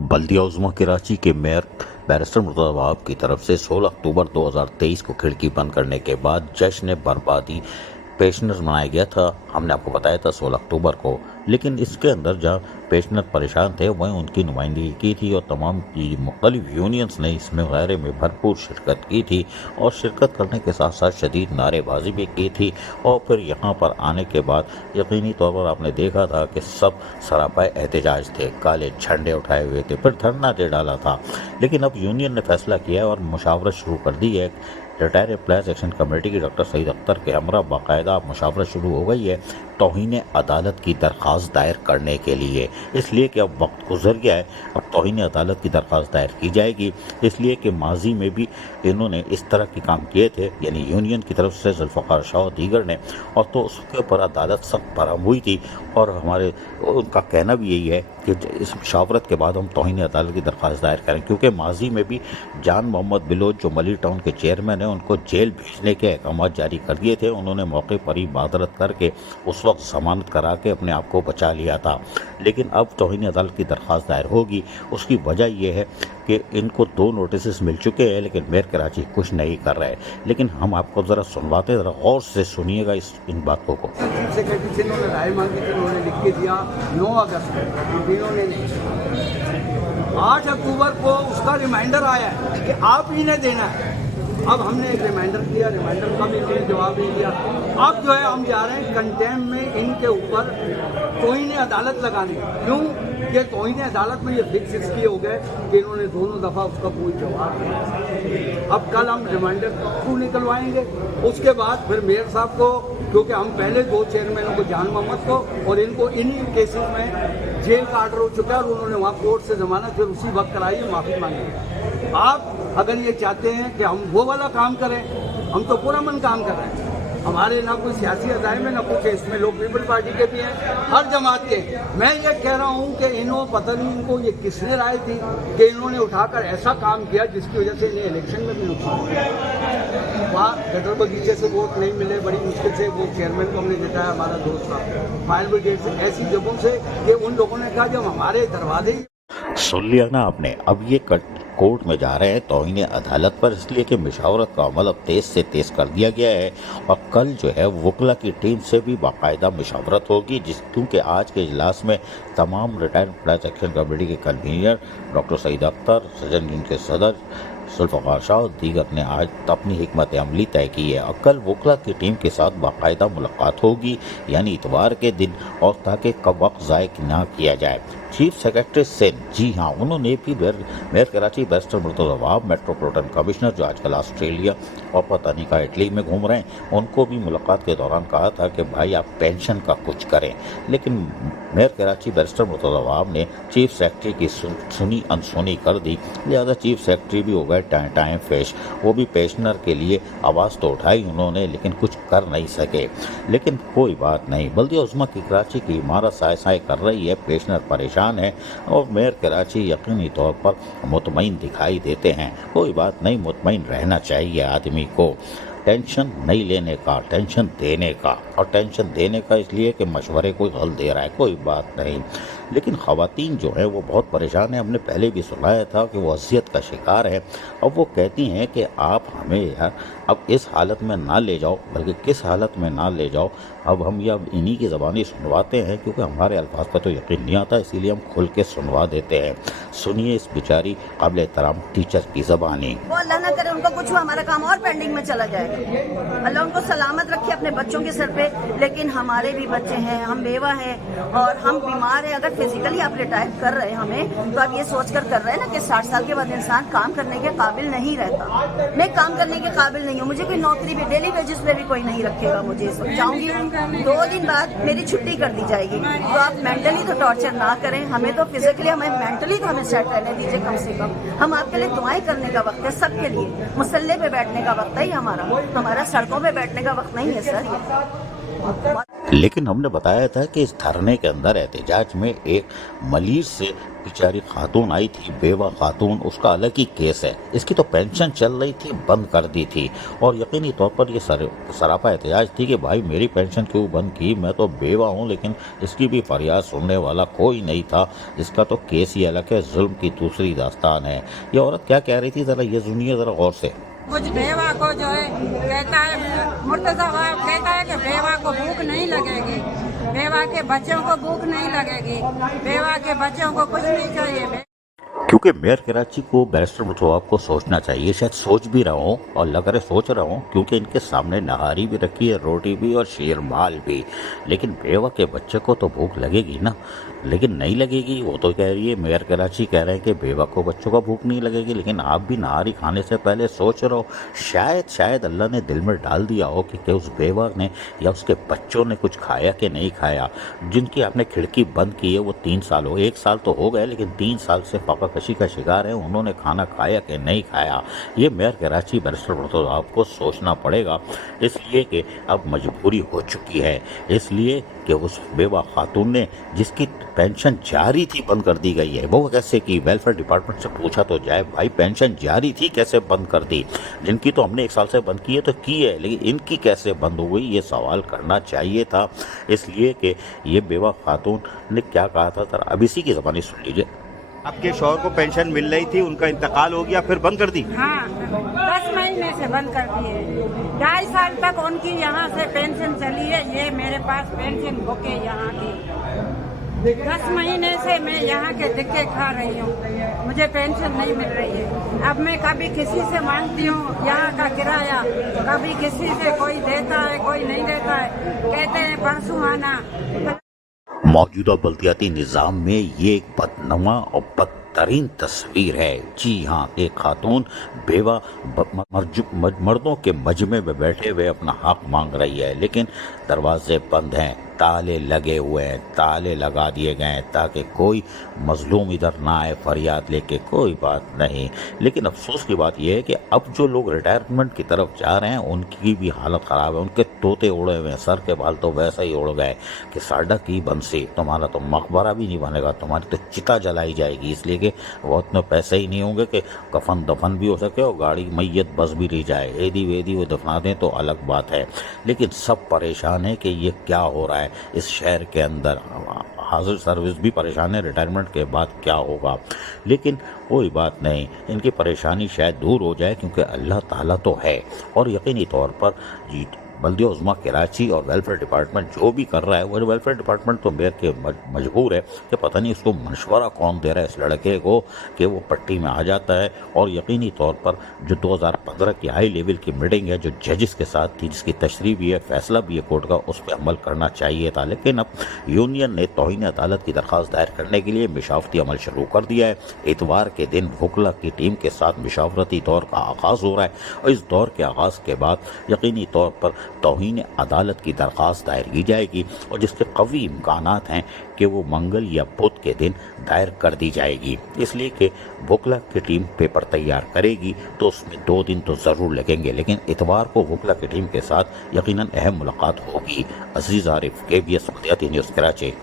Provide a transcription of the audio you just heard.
बल्दिया उज़्मा कराची के mayor barrister Murtaza Wahab की तरफ से 16 अक्टूबर 2023 को खिड़की बंद करने के बाद जश्न बर्बादी पेशेंट्स मनाया गया था। हमने आपको बताया था 16 अक्टूबर को, लेकिन इसके अंदर जहाँ पेशेंट परेशान थे वहीं उनकी नुमाइंदगी की थी और तमाम की मुख्तलिफ यूनियंस ने इसमें गैर में भरपूर शिरकत की थी और शिरकत करने के साथ साथ शदीद नारेबाजी भी की थी। और फिर यहाँ पर आने के बाद यकीनी तौर पर आपने देखा था कि सब सरापाए एहतजाज थे, काले झंडे उठाए हुए थे, फिर धरना दे डाला था। लेकिन अब यूनियन ने फैसला किया है और मुशावरत शुरू कर दी है। रिटायर एम्प्लॉयज़ एक्शन कमेटी की डॉक्टर सईद अख्तर के हमरा बाकायदा मुशावरत शुरू हो गई है तौहीन अदालत की दरख्वास्त दायर करने के लिए, इसलिए कि अब वक्त गुजर गया है। अब तौहीन अदालत की दरख्वास्त दायर की जाएगी, इसलिए कि माजी में भी इन्होंने इस तरह के काम किए थे, यानी यूनियन की तरफ से जुल्फ़िकार शाह और दीगर ने, और तो उसके ऊपर अदालत सख्त बरहम हुई थी। और हमारे उनका कहना भी यही है कि इस मुशावरत के बाद हम तौहीन अदालत की दरख्वास्त दायर करें, क्योंकि माजी में भी जान मोहम्मद बिलोच जो मली टाउन के चेयरमैन हैं उनको जेल भेजने के अहकाम जारी कर दिए थे। उन्होंने मौके पर ही मादरत करके उस वक्त जमानत करा के अपने आप को बचा लिया था। लेकिन अब तौहीन अदालत की दरख्वास्त दायर होगी। उसकी वजह यह है कि इनको 2 नोटिस मिल चुके हैं, लेकिन मेयर कराची कुछ नहीं कर रहे। लेकिन हम आपको ज़रा सुनवाते, ज़रा गौर से सुनिएगा इन बातों को। चीफ सेक्रेटरी से इन्होंने राय मांगी थी, उन्होंने लिख के दिया 9 अगस्त को, इन्होंने 8 अक्टूबर को उसका रिमाइंडर आया है कि आप ही ने देना है। अब हमने एक रिमाइंडर दिया, रिमाइंडर का भी इन्होंने जवाब नहीं दिया। अब जो है हम जा रहे हैं कंटेम्प्ट में इनके ऊपर तौहीन अदालत लगाने। क्यों? कि तौहीन अदालत में ये फिक्स इसलिए हो गए कि इन्होंने दोनों दफ़ा उसका कोई जवाब नहीं दिया। अब कल हम रिमाइंडर क्यों निकलवाएंगे, उसके बाद फिर मेयर साहब को, क्योंकि हम पहले 2 चेयरमैनों को, जान मोहम्मद को और इनको इन्हीं केसेस में जेल का आर्डर हो चुका है और उन्होंने वहाँ कोर्ट से जमानत फिर उसी वक्त कराई, माफ़ी मांगी। आप अगर ये चाहते हैं कि हम वो वाला काम करें, हम तो पूरा मन काम कर रहे हैं। हमारे ना कोई सियासी अदायम है ना कुछ है, इसमें लोग पीपल पार्टी के भी हैं, हर जमात के। मैं ये कह रहा हूँ कि इन्होंने पता नहीं इनको ये किसने राय थी कि इन्होंने उठाकर ऐसा काम किया जिसकी वजह से इन्हें इलेक्शन में भी नुकसान हुआ। वहाँ गटर बगीचे से वोट नहीं मिले, बड़ी मुश्किल से वो चेयरमैन को हमने जिताया, हमारा दोस्त था, फायर ब्रिगेड से, ऐसी जगहों से कि उन लोगों ने कहा जब हमारे दरवाजे। सुन लिया ना आपने। अब ये कोर्ट में जा रहे हैं तौहीन अदालत पर, इसलिए कि मुशावरत का अमल अब तेज़ से तेज़ कर दिया गया है। और कल जो है वकला की टीम से भी बाकायदा मुशावरत होगी, क्योंकि आज के इजलास में तमाम रिटायर्ड एम्प्लॉयज़ एक्शन कमेटी के कन्वीनर डॉक्टर सईद अख्तर, सजन यूनियन के सदर जुल्फ़िकार शाह और दीगर ने आज अपनी हिकमत अमली तय की है। और कल वकला की टीम के साथ बाकायदा मुलाकात होगी, यानी इतवार के दिन, और ताकि कब वक्त ज़ाय ना किया जाए। चीफ सेक्रेटरी सेन, जी हाँ, उन्होंने भी mayor Karachi barrister Murtaza Wahab, metropolitan commissioner जो आजकल ऑस्ट्रेलिया और पता नहीं का इटली में घूम रहे हैं, उनको भी मुलाकात के दौरान कहा था कि भाई आप पेंशन का कुछ करें। लेकिन मेयर कराची बैरिस्टर मुर्तज़ा वहाब ने चीफ सेक्रेटरी की सुनी अनसुनी कर दी, लिहाजा चीफ सेक्रेटरी भी हो गए टाइम फेश। वो भी पेंशनर के लिए आवाज़ तो उठाई उन्होंने, लेकिन कुछ कर नहीं सके। लेकिन कोई बात नहीं, बल्दिया उज़्मा की कराची की इमारत साए साए कर रही है, पेंशनर परेशान है और मेयर कराची यकीनी तौर पर मुतमईन दिखाई देते हैं। कोई बात नहीं, मुतमईन रहना चाहिए आदमी को। टेंशन नहीं लेने का, टेंशन देने का, और टेंशन देने का इसलिए कि मशवरे कोई हल दे रहा है, कोई बात नहीं। लेकिन ख़वातीन जो हैं वो बहुत परेशान हैं। हमने पहले भी सुनाया था कि वो अज़ियत का शिकार है। अब वो कहती हैं कि आप हमें यार अब इस हालत में ना ले जाओ, बल्कि किस हालत में ना ले जाओ, अब हम यह इन्हीं की ज़बानी सुनवाते हैं, क्योंकि हमारे अल्फाज पर तो यकीन नहीं आता, इसीलिए हम खुल के सुनवा देते हैं। सुनिए इस बेचारी काबिल एहतराम टीचर की ज़बानी। वो अल्लाह ना करे उनको कुछ हुआ, हमारा काम और पेंडिंग में चला जाएगा। अल्लाह उनको सलामत रखे अपने बच्चों के सर पे। लेकिन हमारे भी बच्चे हैं, हम बेवा हैं और हम बीमार हैं। अगर फिजिकली आप रिटायर कर रहे हैं हमें, तो आप ये सोच कर रहे हैं ना कि 60 साल के बाद इंसान काम करने के काबिल नहीं रहता। मैं काम करने के काबिल नहीं हूँ, मुझे कोई नौकरी भी डेली वेजेस पे भी कोई नहीं रखेगा। मुझे जाऊंगी 2 दिन बाद मेरी छुट्टी कर दी जाएगी। तो आप मेंटली तो टॉर्चर ना करें हमें, तो फिजिकली हमें मेंटली तो हमें सेट रहने दीजिए कम से कम। हम आपके लिए दुआएं करने का वक्त है, सबके लिए मुसल्ले पे बैठने का वक्त है हमारा सड़कों पे बैठने का वक्त नहीं है सर। लेकिन हमने बताया था कि इस धरने के अंदर एहतजाज में एक मलीर से बेचारी खातून आई थी, बेवा खातून, उसका अलग ही केस है। इसकी तो पेंशन चल रही थी, बंद कर दी थी और यकीनी तौर पर ये सरापा एहतजाज थी कि भाई मेरी पेंशन क्यों बंद की, मैं तो बेवा हूँ। लेकिन इसकी भी फरियाद सुनने वाला कोई नहीं था। इसका तो केस ही अलग है, जुल्म की दूसरी दास्तान है। ये औरत क्या कह रही थी, ज़रा ये सुनिए ज़रा गौर से। कुछ बेवा को जो है कहता है, मुर्तज़ा साहब कहता है कि बेवा को भूख नहीं लगेगी, बेवा के बच्चों को भूख नहीं लगेगी, बेवा के बच्चों को कुछ नहीं चाहिए। क्योंकि मेयर कराची को बैरिस्टर मुर्तज़ा को सोचना चाहिए, शायद सोच भी रहा हूँ और लग रहे सोच रहा हूँ, क्योंकि इनके सामने नहारी भी रखी है, रोटी भी और शेर माल भी। लेकिन बेवा के बच्चे को तो भूख लगेगी ना, लेकिन नहीं लगेगी। वो तो कह रही है, मेयर कराची कह रहे हैं कि बेवा को बच्चों को भूख नहीं लगेगी। लेकिन आप भी नहारी खाने से पहले सोच रहो, शायद अल्लाह ने दिल में डाल दिया हो कि उस बेवा ने या उसके बच्चों ने कुछ खाया कि नहीं खाया। जिनकी आपने खिड़की बंद की है वो 3 साल हो, 1 साल तो हो गए, लेकिन 3 साल से फाका कशी का शिकार है। उन्होंने खाना खाया कि नहीं खाया, ये मेयर कराची बैरिस्टर मुर्तज़ा आपको सोचना पड़ेगा। इसलिए कि अब मजबूरी हो चुकी है, इसलिए कि उस बेवा खातून ने जिसकी पेंशन जारी थी बंद कर दी गई है। वो कैसे की, वेलफेयर डिपार्टमेंट से पूछा तो जाए, भाई पेंशन जारी थी कैसे बंद कर दी? जिनकी तो हमने 1 साल से बंद की है तो की है, लेकिन इनकी कैसे बंद हो गई, ये सवाल करना चाहिए था। इसलिए कि ये बेवा खातून ने क्या कहा था, जरा अब इसी की ज़बानी सुन लीजिए। आपके शौहर को पेंशन मिल रही थी, उनका इंतकाल हो गया, फिर बंद कर दी? हाँ, 10 महीने से बंद कर दिए। 2.5 साल तक उनकी यहाँ से पेंशन चली है। ये मेरे पास पेंशन बुके यहाँ की 10 महीने से मैं यहाँ के धक्के खा रही हूँ, मुझे पेंशन नहीं मिल रही है। अब मैं कभी किसी से मांगती हूँ यहाँ का किराया, कभी किसी से, कोई देता है कोई नहीं देता है, कहते हैं परसों आना। मौजूदा बल्दियाती निज़ाम में ये एक बदनवा और बदतरीन तस्वीर है। जी हाँ, एक खातून बेवा मर्दों के मजमे में बैठे हुए अपना हक मांग रही है, लेकिन दरवाजे बंद हैं, ताले लगे हुए हैं, ताले लगा दिए गए हैं ताकि कोई मजलूम इधर ना आए फरियाद लेके, कोई बात नहीं। लेकिन अफसोस की बात यह है कि अब जो लोग रिटायरमेंट की तरफ जा रहे हैं उनकी भी हालत ख़राब है। उनके तोते उड़े हुए हैं, सर के बाल तो वैसा ही उड़ गए कि साडा की बंसी, तुम्हारा तो मकबरा भी नहीं बनेगा, तुम्हारी तो चिता जलाई जाएगी। इसलिए कि वो इतने पैसे ही नहीं होंगे कि कफन दफन भी हो सके और गाड़ी मैयत बस भी रह जाए, एदी वेदी वो दफना दें तो अलग बात है। लेकिन सब परेशान है कि ये क्या हो रहा है इस शहर के अंदर। हाजिर सर्विस भी परेशान है, रिटायरमेंट के बाद क्या होगा। लेकिन कोई बात नहीं, इनकी परेशानी शायद दूर हो जाए, क्योंकि अल्लाह ताला तो है। और यकीनी तौर पर बल्दिया उज़्मा कराची और वेलफेयर डिपार्टमेंट जो भी कर रहा है, वो वेलफेयर डिपार्टमेंट तो मेयर के मजबूर है कि पता नहीं उसको मशवरा कौन दे रहा है इस लड़के को कि वो पट्टी में आ जाता है। और यकीनी तौर पर जो 2015 की हाई लेवल की मीटिंग है जो जजेस के साथ थी, जिसकी तशरीह भी है, फैसला भी है कोर्ट का, उस पर अमल करना चाहिए था। लेकिन अब यूनियन ने तौहीन अदालत की दरख्वास्त दायर करने के लिए मिशावरती अमल शुरू कर दिया है। इतवार के दिन वकला की टीम के साथ मिशावरती दौर का आगाज़ हो रहा है और इस दौर के आगाज़ के बाद यकीनी तौर पर तौहीन अदालत की दरख्वास्त दायर की जाएगी और जिसके कवी इम्कानात हैं कि वो मंगल या बुध के दिन दायर कर दी जाएगी। इसलिए कि वकला की टीम पेपर तैयार करेगी तो उसमें 2 दिन तो ज़रूर लगेंगे, लेकिन इतवार को वकला की टीम के साथ यकीनन अहम मुलाकात होगी। अजीज़ आरिफ, KBS बल्दियाती न्यूज़ कराची।